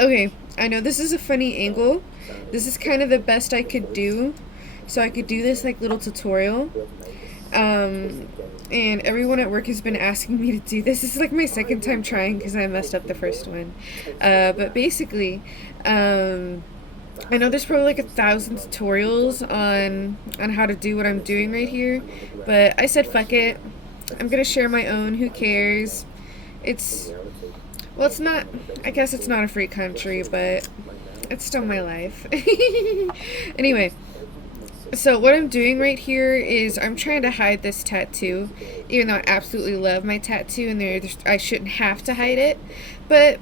Okay, I know this is a funny angle. This is kind of the best I could do. So I could do this like little tutorial. Um, and everyone at work has been asking me to do this. This is like my second time trying because I messed up the first one. But basically, um, I know there's probably like 1,000 tutorials on how to do what I'm doing right here, but I said fuck it. I'm gonna share my own. Who cares? It's well, it's not. I guess it's not a free country, but it's still my life. Anyway, so what I'm doing right here is I'm trying to hide this tattoo, even though I absolutely love my tattoo, and I shouldn't have to hide it, but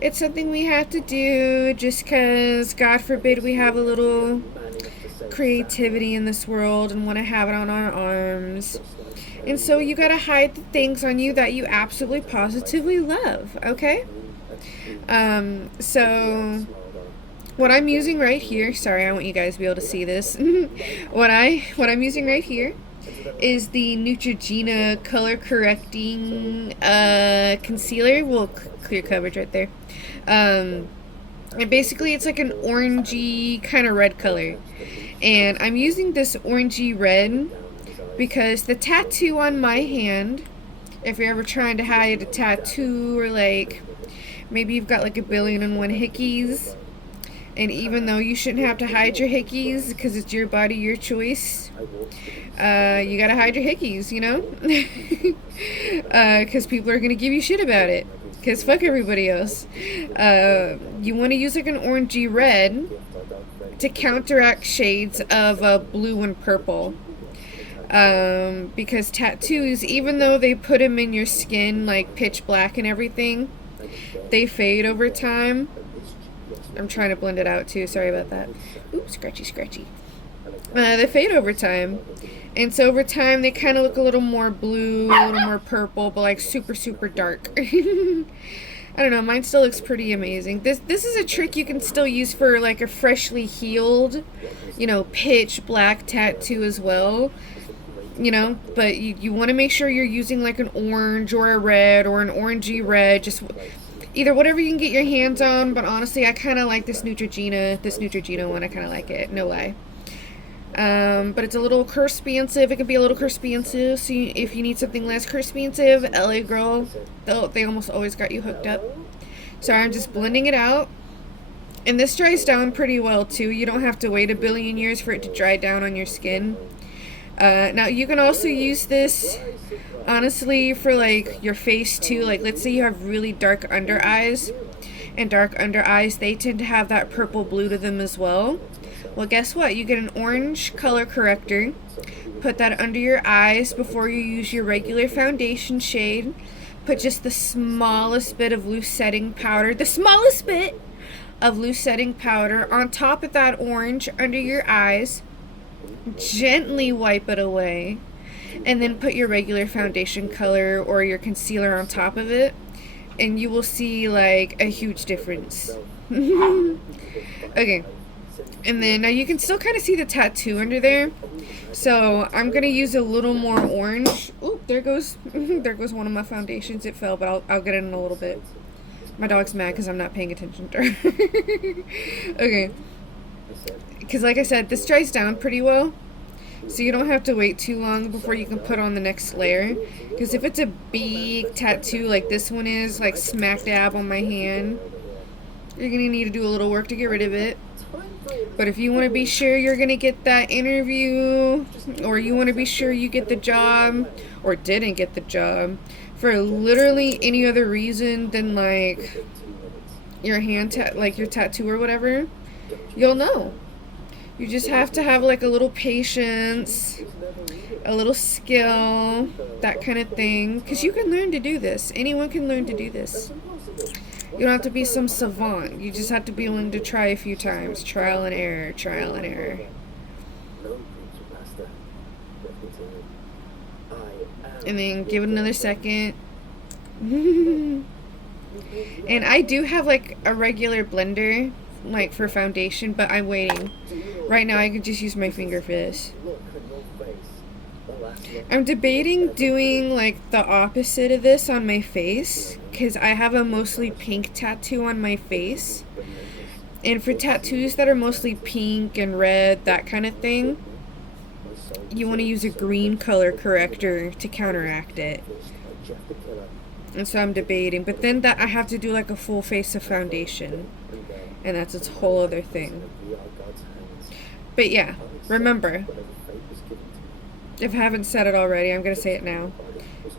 it's something we have to do just because, God forbid, we have a little creativity in this world and want to have it on our arms. And so you gotta hide the things on you that you absolutely positively love, okay? So what I'm using right here, sorry, I want you guys to be able to see this. What I'm using right here is the Neutrogena color correcting concealer. Well, clear coverage right there. And basically it's like an orangey kind of red color. And I'm using this orangey red because the tattoo on my hand, if you're ever trying to hide a tattoo, or like maybe you've got like 1,000,000,001 hickeys, and even though you shouldn't have to hide your hickeys because it's your body, your choice, you gotta hide your hickeys, you know? Because people are gonna give you shit about it. Because fuck everybody else. You want to use like an orangey red to counteract shades of blue and purple. Because tattoos, even though they put them in your skin like pitch black and everything, they fade over time. I'm trying to blend it out too, sorry about that. Oops, scratchy, scratchy. They fade over time. And so over time they kind of look a little more blue, a little more purple, but like super, super dark. I don't know, mine still looks pretty amazing. This is a trick you can still use for like a freshly healed, pitch black tattoo as well. But you want to make sure you're using like an orange or a red or an orangey red, just either whatever you can get your hands on. But honestly, I kind of like this Neutrogena one. I kind of like it, no lie. But it's a little expensive. It can be a little expensive. So if you need something less expensive, LA Girl, they almost always got you hooked up. So I'm just blending it out. And this dries down pretty well too. You don't have to wait 1,000,000,000 years for it to dry down on your skin. Now you can also use this, honestly, for like your face too. Like let's say you have really dark under eyes. And dark under eyes, they tend to have that purple blue to them as well. Well, guess what? You get an orange color corrector, put that under your eyes before you use your regular foundation shade. Put just the smallest bit of loose setting powder, on top of that orange under your eyes. Gently wipe it away, and then put your regular foundation color or your concealer on top of it, and you will see like a huge difference. Okay. And then now you can still kind of see the tattoo under there. So I'm going to use a little more orange. Oh, there goes there goes one of my foundations. It fell, but I'll get it in a little bit. My dog's mad because I'm not paying attention to her. Okay. Because like I said, this dries down pretty well. So you don't have to wait too long before you can put on the next layer. Because if it's a big tattoo like this one is, like smack dab on my hand, you're going to need to do a little work to get rid of it. But if you want to be sure you're going to get that interview, or you want to be sure you get the job, or didn't get the job, for literally any other reason than like your like your tattoo or whatever, you'll know. You just have to have like a little patience, a little skill, that kind of thing. Because you can learn to do this. Anyone can learn to do this. You don't have to be some savant. You just have to be willing to try a few times. Trial and error, trial and error. And then give it another second. And I do have like a regular blender, like for foundation, but I'm waiting. Right now I could just use my finger for this. I'm debating doing like the opposite of this on my face, because I have a mostly pink tattoo on my face. And for tattoos that are mostly pink and red, that kind of thing, you want to use a green color corrector to counteract it. And so I'm debating. But then that I have to do like a full face of foundation. And that's a whole other thing. But yeah, remember, if I haven't said it already, I'm going to say it now.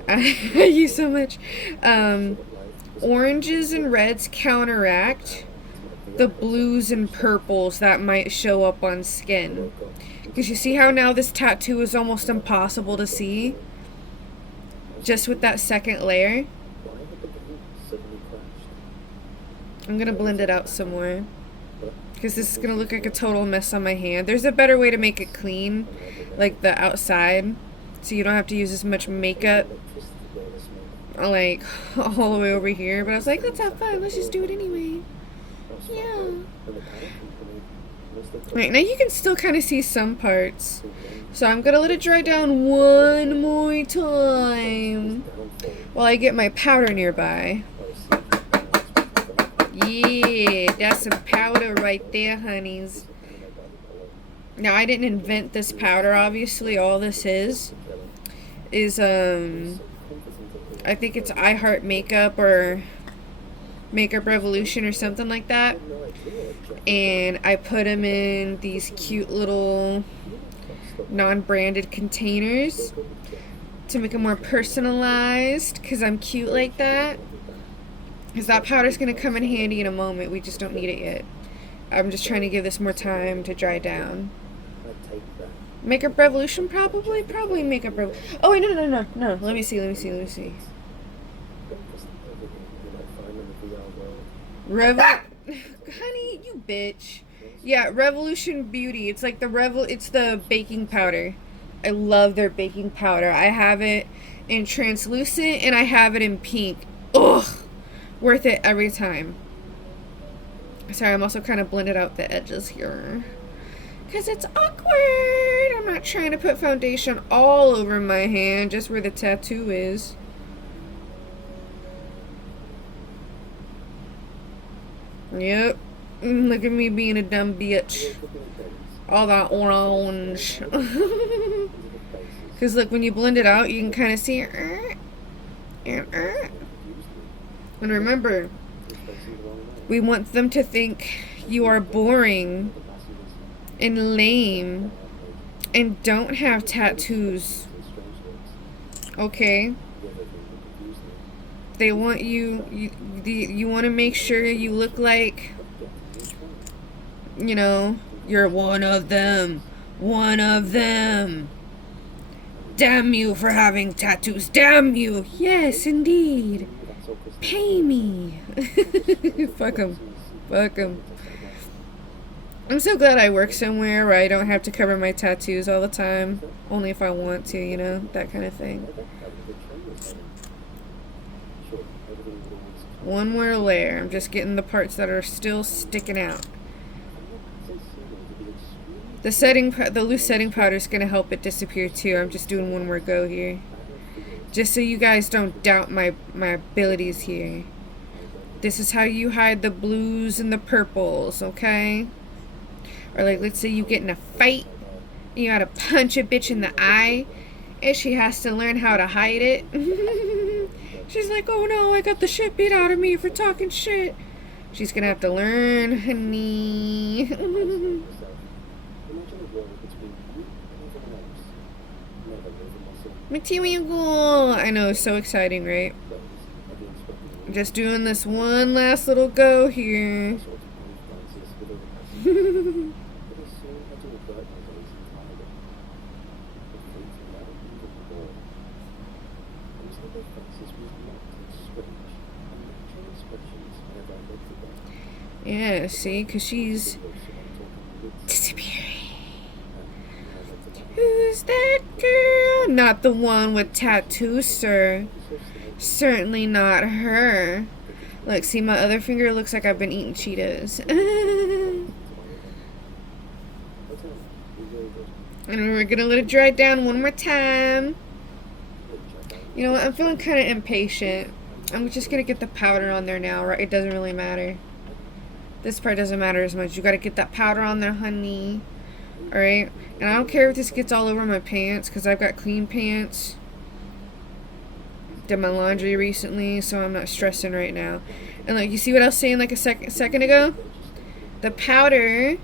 I use so much. Oranges and reds counteract the blues and purples that might show up on skin. Because you see how now this tattoo is almost impossible to see? Just with that second layer. I'm going to blend it out some more. Because this is going to look like a total mess on my hand. There's a better way to make it clean. Like the outside. So you don't have to use as much makeup. Like all the way over here. But I was like, let's have fun. Let's just do it anyway. Yeah. Right, now you can still kind of see some parts. So I'm going to let it dry down one more time. While I get my powder nearby. Yeah, that's some powder right there, honeys. Now, I didn't invent this powder, obviously. All this is I think it's I Heart Makeup or Makeup Revolution or something like that. And I put them in these cute little non-branded containers to make them more personalized, because I'm cute like that. Because that powder's going to come in handy in a moment. We just don't need it yet. I'm just trying to give this more time to dry down. Makeup Revolution, probably? Probably Makeup Revolution. Oh, wait, no. Let me see. Honey, you bitch. Yeah, Revolution Beauty. It's like it's the baking powder. I love their baking powder. I have it in translucent and I have it in pink. Ugh. Worth it every time. Sorry, I'm also kind of blended out the edges here. Because it's awkward. I'm not trying to put foundation all over my hand, just where the tattoo is. Yep. Look at me being a dumb bitch. All that orange. Because look, when you blend it out, you can kind of see and remember, we want them to think you are boring and lame and don't have tattoos. Okay? They want you want to make sure you look like, you know, you're one of them. One of them. Damn you for having tattoos. Damn you. Yes, indeed. Pay me. Fuck 'em. Fuck 'em. I'm so glad I work somewhere where I don't have to cover my tattoos all the time. Only if I want to, you know, that kind of thing. One more layer. I'm just getting the parts that are still sticking out. The loose setting powder is going to help it disappear too. I'm just doing one more go here. Just so you guys don't doubt my abilities here. This is how you hide the blues and the purples, okay? Or like, let's say you get in a fight and you gotta punch a bitch in the eye and she has to learn how to hide it. She's like, oh no, I got the shit beat out of me for talking shit. She's gonna have to learn, honey. Material. I know, so exciting, right? Just doing this one last little go here. Yeah, see, because she's disappearing. Who's that girl? Not the one with tattoos, sir. Certainly not her. Look, see, my other finger looks like I've been eating Cheetos. And we're gonna let it dry down one more time. You know what? I'm feeling kind of impatient. I'm just gonna get the powder on there now, right? It doesn't really matter. This part doesn't matter as much. You gotta get that powder on there, honey. Alright? And I don't care if this gets all over my pants, because I've got clean pants. Did my laundry recently, so I'm not stressing right now. And like, you see what I was saying like a second ago? The powder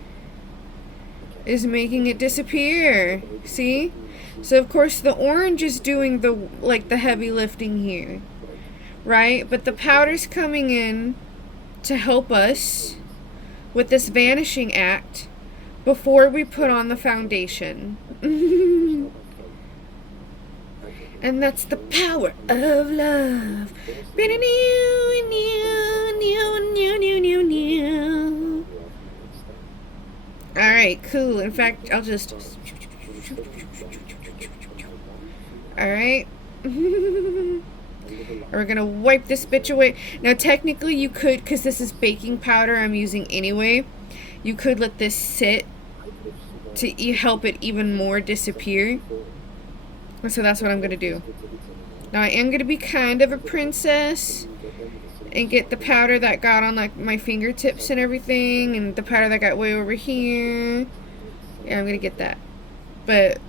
is making it disappear. See? So of course the orange is doing the heavy lifting here. Right? But the powder's coming in to help us with this vanishing act before we put on the foundation. And that's the power of love. Alright, cool. In fact, I'll just... Alright. We're gonna wipe this bitch away. Now, technically, you could, because this is baking powder I'm using anyway, you could let this sit to help it even more disappear. So that's what I'm gonna do. Now I am gonna be kind of a princess and get the powder that got on like my fingertips and everything, and the powder that got way over here. Yeah, I'm gonna get that. But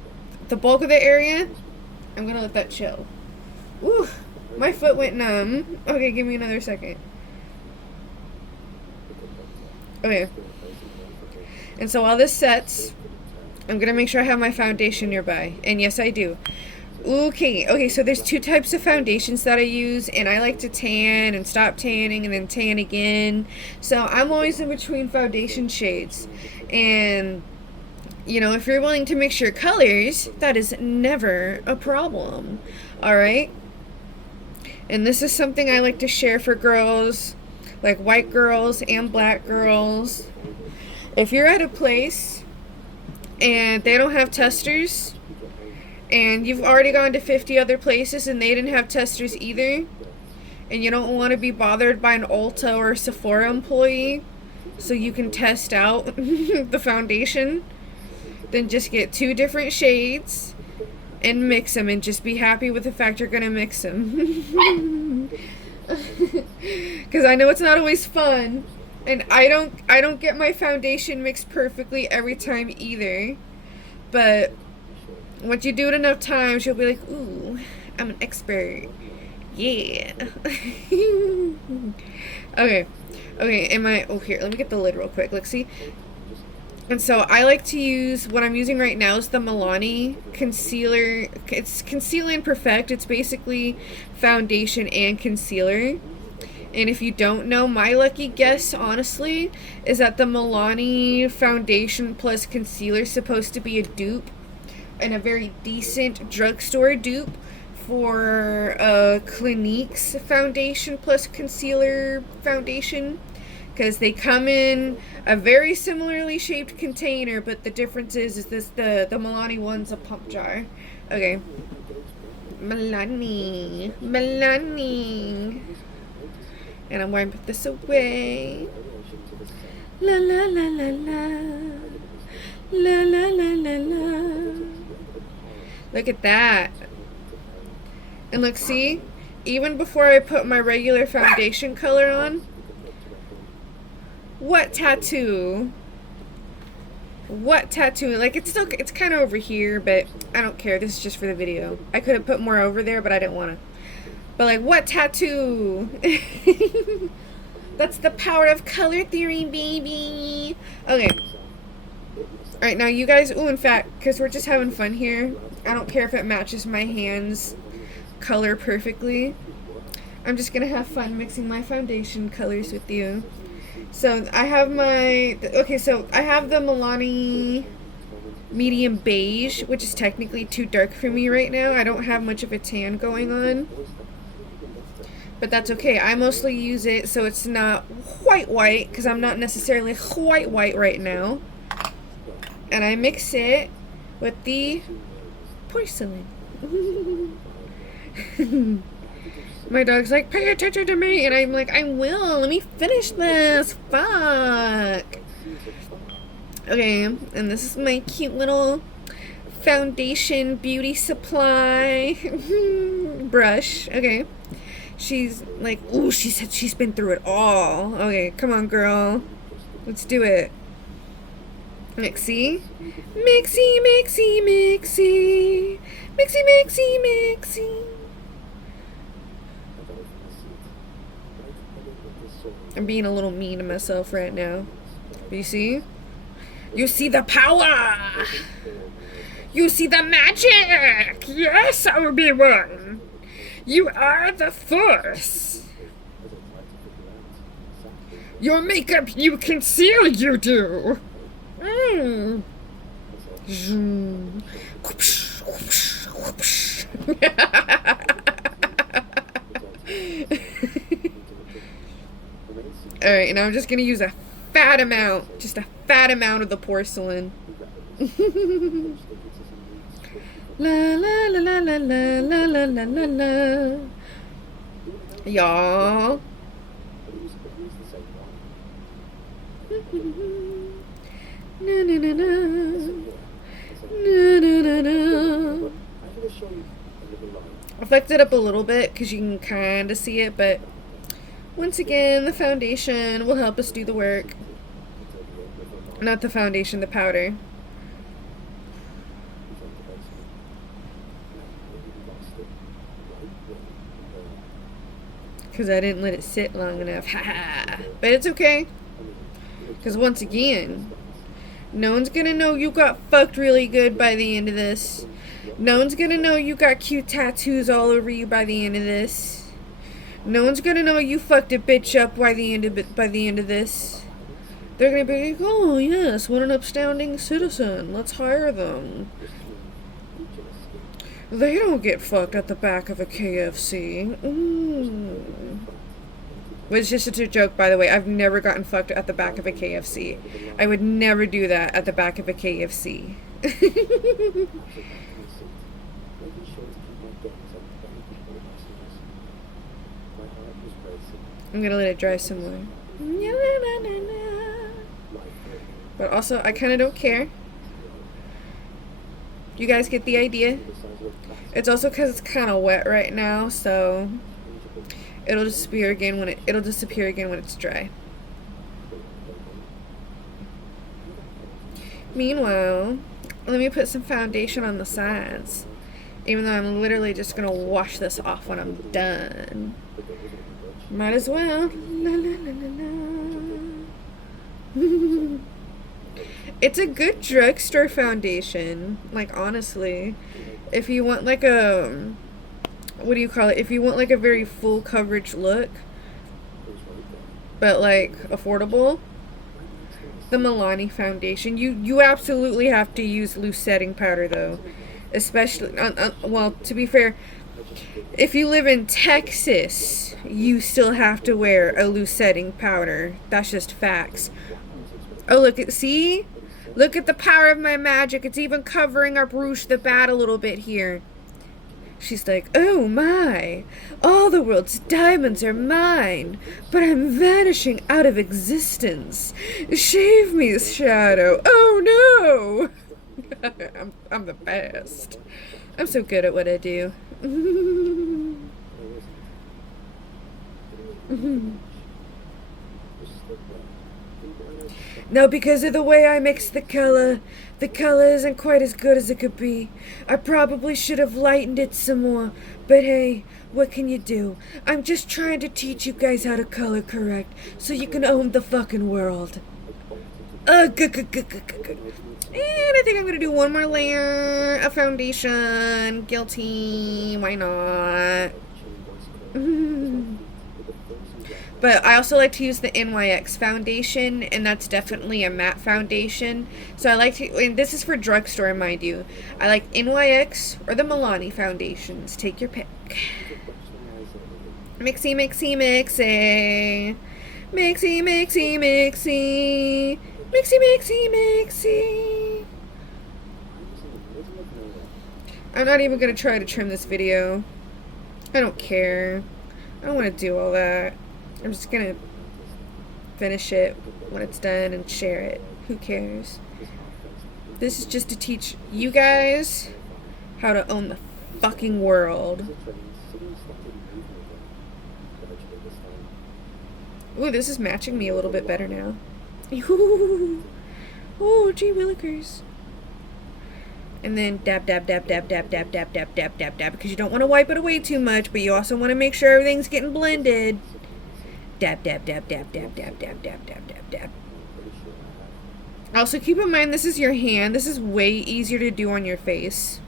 the bulk of the area, I'm gonna let that chill. Ooh, my foot went numb. Okay, give me another second. Okay. And so while this sets, I'm gonna make sure I have my foundation nearby. And yes, I do. Okay, so there's two types of foundations that I use, and I like to tan and stop tanning and then tan again. So I'm always in between foundation shades. And, you know, if you're willing to mix your colors, that is never a problem. Alright? And this is something I like to share for girls, like white girls and black girls. If you're at a place and they don't have testers, and you've already gone to 50 other places and they didn't have testers either, and you don't want to be bothered by an Ulta or Sephora employee so you can test out the foundation, then just get two different shades and mix them, and just be happy with the fact you're gonna mix them. Because I know it's not always fun, and I don't get my foundation mixed perfectly every time either, but once you do it enough times, you'll be like, ooh, I'm an expert. Yeah. Okay, oh, here, let me get the lid real quick. Let's see. And so I like to use, what I'm using right now is the Milani concealer. It's Conceal and Perfect. It's basically foundation and concealer. And if you don't know, my lucky guess, honestly, is that the Milani foundation plus concealer is supposed to be a dupe, and a very decent drugstore dupe for Clinique's foundation plus concealer foundation, because they come in a very similarly shaped container, but the difference is this the Milani one's a pump jar. Okay, Milani, and I'm going to put this away. La la la la la, la la la la la. Look at that. And look, see? Even before I put my regular foundation color on, what tattoo? What tattoo? Like, it's kind of over here, but I don't care. This is just for the video. I could have put more over there, but I didn't want to. But, like, what tattoo? That's the power of color theory, baby. Okay. Alright, now you guys, in fact, because we're just having fun here, I don't care if it matches my hands color perfectly. I'm just gonna have fun mixing my foundation colors with you. So I have I have the Milani medium beige, which is technically too dark for me right now. I don't have much of a tan going on, but that's okay. I mostly use it so it's not white, because I'm not necessarily white right now. And I mix it with the porcelain. My dog's like, pay attention to me, and I'm like, I will, let me finish this, fuck. Okay, and this is my cute little foundation beauty supply brush. Okay, She's like, ooh, she said she's been through it all. Okay, come on, girl. Let's do it. Mixie. Mixie, mixie, mixie. Mixie, mixie, mixie. I'm being a little mean to myself right now. But you see? You see the power! You see the magic! Yes, Obi-Wan! You are the Force! Your makeup you conceal, you do! Mm. Alright, now I'm just gonna use a fat amount. Just a fat amount of the porcelain. La la la la la la la la la la. Y'all. Na na na na. Na na na na. I flicked it up a little bit because you can kind of see it, but once again, the foundation will help us do the work. Not the foundation, the powder. Because I didn't let it sit long enough. Ha! But it's okay. Because once again, no one's gonna know you got fucked really good by the end of this. No one's gonna know you got cute tattoos all over you by the end of this. No one's gonna know you fucked a bitch up by the end of this. They're gonna be like, oh yes, what an upstanding citizen. Let's hire them. They don't get fucked at the back of a KFC. Which is just a joke, by the way. I've never gotten fucked at the back of a KFC. I would never do that at the back of a KFC. I'm gonna let it dry some more. But also, I kind of don't care. You guys get the idea? It's also because it's kind of wet right now, so it'll disappear again when it's dry. Meanwhile, let me put some foundation on the sides. Even though I'm literally just gonna wash this off when I'm done. Might as well. La, la, la, la, la. It's a good drugstore foundation. Like, honestly. If you want like a, what do you call it? If you want like a very full coverage look, but like affordable, the Milani foundation. You absolutely have to use loose setting powder though. Especially, well, to be fair, if you live in Texas, you still have to wear a loose setting powder. That's just facts. Oh, see? Look at the power of my magic. It's even covering up Rouge the Bat a little bit here. She's like, oh my, all the world's diamonds are mine, but I'm vanishing out of existence. Shave me, Shadow. Oh no! I'm the best. I'm so good at what I do. Now, because of the way I mix the color isn't quite as good as it could be. I probably should have lightened it some more, but hey, what can you do? I'm just trying to teach you guys how to color correct, so you can own the fucking world. And I think I'm gonna do one more layer of foundation. Guilty, why not? But I also like to use the NYX foundation, and that's definitely a matte foundation. So I like to, and this is for drugstore, mind you. I like NYX or the Milani foundations. Take your pick. Mixy, mixy, mixy. Mixy, mixy, mixy. Mixy, mixy, mixy. I'm not even going to try to trim this video. I don't care. I don't want to do all that. I'm just gonna finish it when it's done and share it. Who cares? This is just to teach you guys how to own the fucking world. Ooh, this is matching me a little bit better now. Ooh. Oh, gee willikers. And then dab, dab, dab, dab, dab, dab, dab, dab, dab, dab, dab, because you don't want to wipe it away too much, but you also want to make sure everything's getting blended. Dab, dab, dab, dab, dab, dab, dab, dab, dab, dab, dab. Also, keep in mind, this is your hand. This is way easier to do on your face.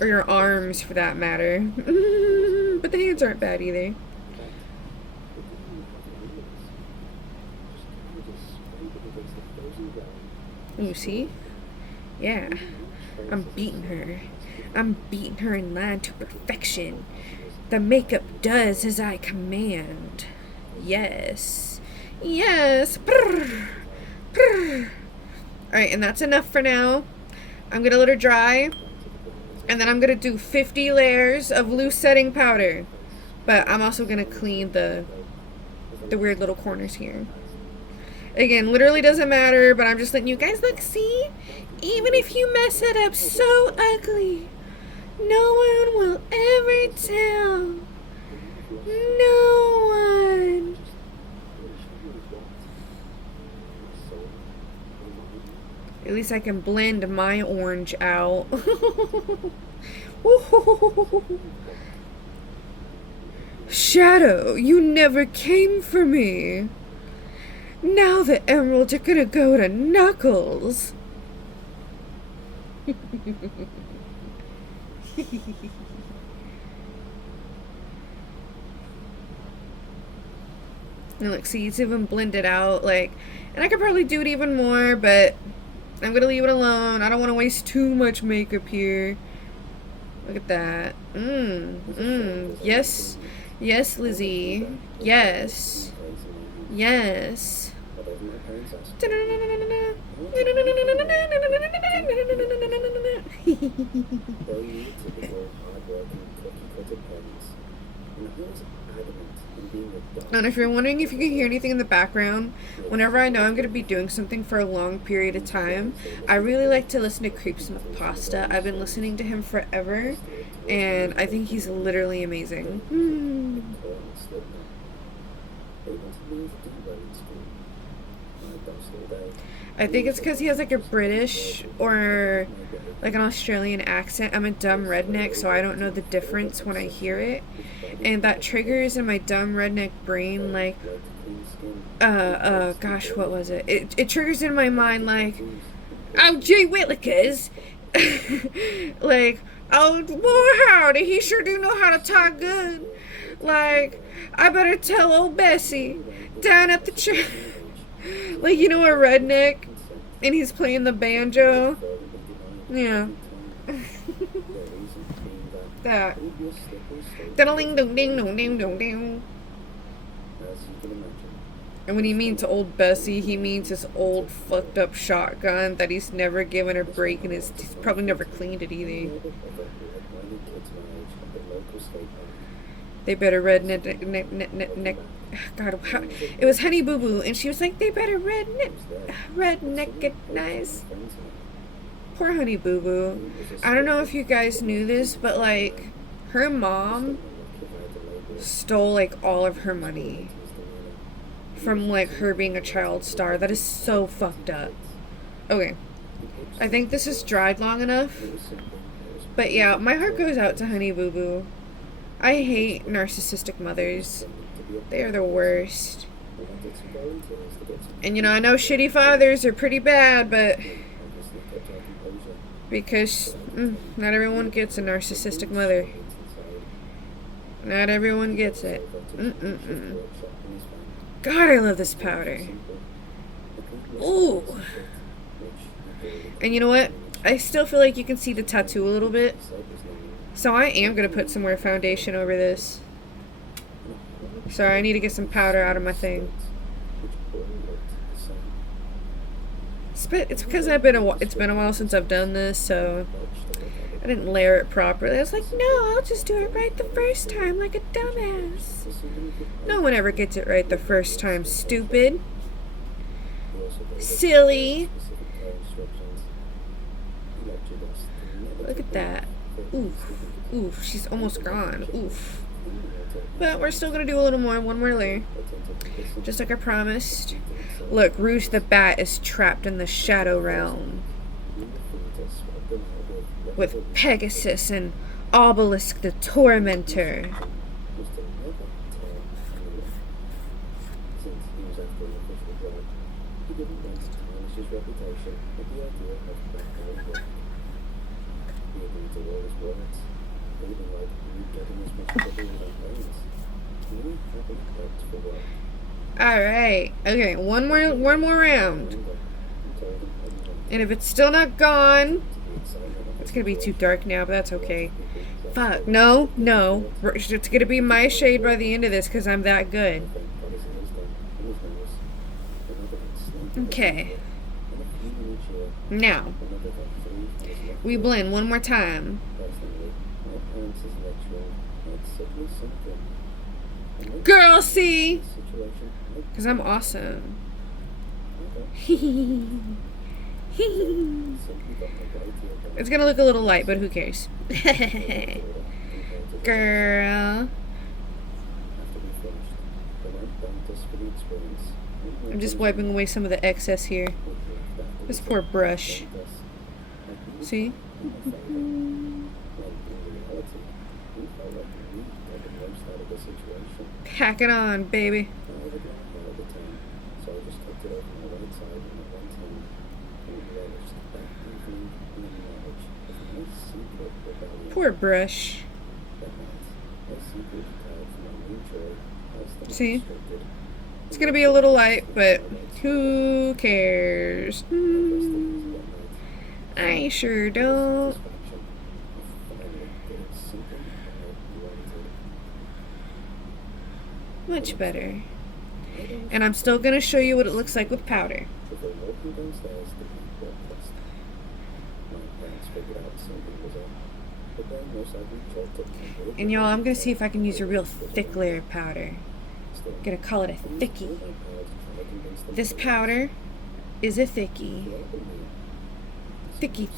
Or your arms, for that matter. But the hands aren't bad either. Ooh, see? Yeah. I'm beating her. I'm beating her in line to perfection. The makeup does as I command. Yes. Yes. Brr. Brr. Alright, and that's enough for now. I'm gonna let her dry. And then I'm gonna do 50 layers of loose setting powder. But I'm also gonna clean the weird little corners here. Again, literally doesn't matter, but I'm just letting you guys look, see? Even if you mess it up so ugly, no one will ever tell. No one. At least I can blend my orange out. Shadow, you never came for me. Now the emeralds are gonna go to Knuckles. And look, see, it's even blended out, like, and I could probably do it even more, but I'm gonna leave it alone. I don't want to waste too much makeup here. Look at that. Yes. Yes, Lizzie. Yes. Yes. And if you're wondering if you can hear anything in the background, whenever I know I'm going to be doing something for a long period of time, I really like to listen to Creeps with Pasta. I've been listening to him forever, and I think he's literally amazing. I think it's because he has like a British or like an Australian accent. I'm a dumb redneck, so I don't know the difference when I hear it. And that triggers in my dumb redneck brain like, gosh, what was it? It triggers in my mind like, oh, gee willikers. Like, oh, boy, howdy, he sure do know how to talk good. Like, I better tell old Bossy down at the church. Like, you know, a redneck, and he's playing the banjo. Yeah. That. And when he means old Bossy, he means his old fucked up shotgun that he's never given a break, and he's probably never cleaned it either. They better redneck. God, it was Honey Boo Boo, and she was like, they better redneck it nice. Poor Honey Boo Boo. I don't know if you guys knew this, but like, her mom stole like all of her money from like her being a child star. That is so fucked up. Okay, I think this is dried long enough. But yeah, my heart goes out to Honey Boo Boo. I hate narcissistic mothers. They are the worst. And you know, I know shitty fathers are pretty bad, but because not everyone gets a narcissistic mother. Not everyone gets it. God, I love this powder. Ooh. And you know what? I still feel like you can see the tattoo a little bit. So I am going to put some more foundation over this. Sorry, I need to get some powder out of my thing. It's because it's been a while since I've done this, so I didn't layer it properly. I was like, no, I'll just do it right the first time, like a dumbass. No one ever gets it right the first time, stupid. Silly. Look at that. Oof. Oof, she's almost gone. Oof. But we're still gonna do a little more, one more layer. Just like I promised. Look, Rouge the Bat is trapped in the Shadow Realm. With Pegasus and Obelisk the Tormentor. Alright. Okay, one more round. And if it's still not gone, it's gonna be too dark now, but that's okay. Fuck. No. It's gonna be my shade by the end of this because I'm that good. Okay. Now, we blend one more time. Girl, see? Because I'm awesome. It's gonna look a little light, but who cares? Girl. I'm just wiping away some of the excess here. This poor brush. See? Pack it on, baby. Poor brush. See? It's gonna be a little light, but who cares? I sure don't. Much better. And I'm still gonna show you what it looks like with powder. And y'all, I'm gonna see if I can use a real thick layer of powder. I'm gonna call it a thickie. This powder is a thickie. Thickie.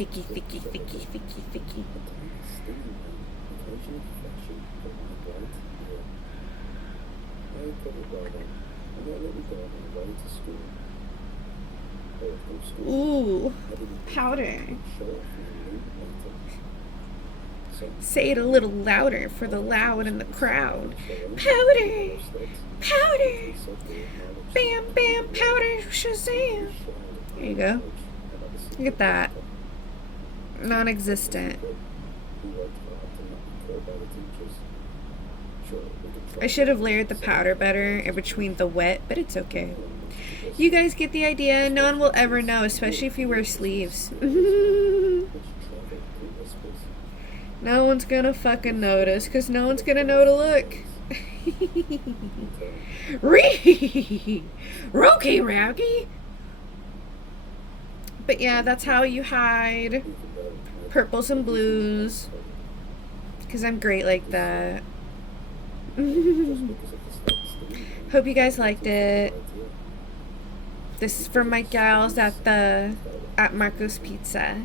Ooh, powder. Say it a little louder for the loud in the crowd. Powder! Powder! Bam, bam, powder, shazam! There you go. Look at that. Non-existent. I should have layered the powder better in between the wet, but it's okay. You guys get the idea. No one will ever know, especially if you wear sleeves. No one's gonna fucking notice, because no one's gonna know to look. Rookie Rowdy. But yeah, that's how you hide purples and blues. Because I'm great like that. Hope you guys liked it. This is for my gals at Marco's Pizza.